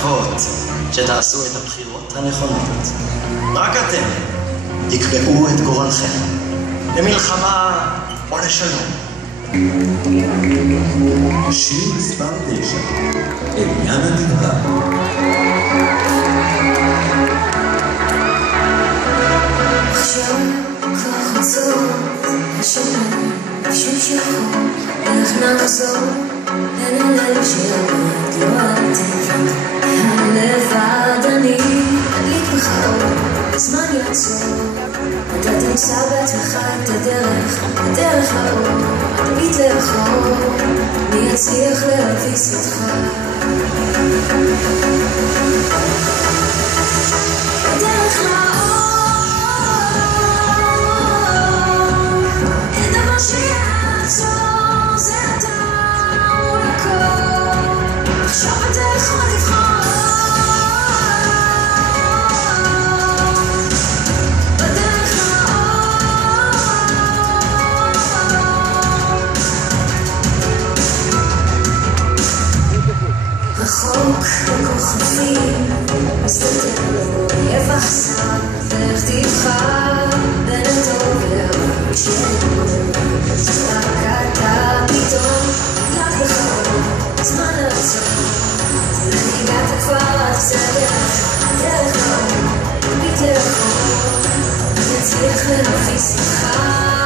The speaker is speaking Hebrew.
לקוות שתעשו את הבחירות הנכונות. רק אתם תקבעו את גורלכם, למלחמה או לשלום. שיר מספר 9, אליאנה תדהר. עכשיו כבר חצור השמיים, שוב שחור, איך נחזור אל הלב שעמד לא עתיד. לבד אני אדליק בך אור, הזמן יעצור, אתה תמצא בעצמך את הדרך לאור, תביט לאחור, מי יצליח להביס אותך. הדרך לאור, אין דבר שיעצור, זה אתה מול הכל, עכשיו אתה יכול לבחור. רחוק בכוכבים, מסתתר לו אויב אכזר, ואיך תבחר בין הטוב והרע כשאין רק אתה פתאום נדלק בך אור, זמן לעצור, לאן הגעת כבר תצא הדרך לאור, תביט לאחור, אני אצליח להביס אותך.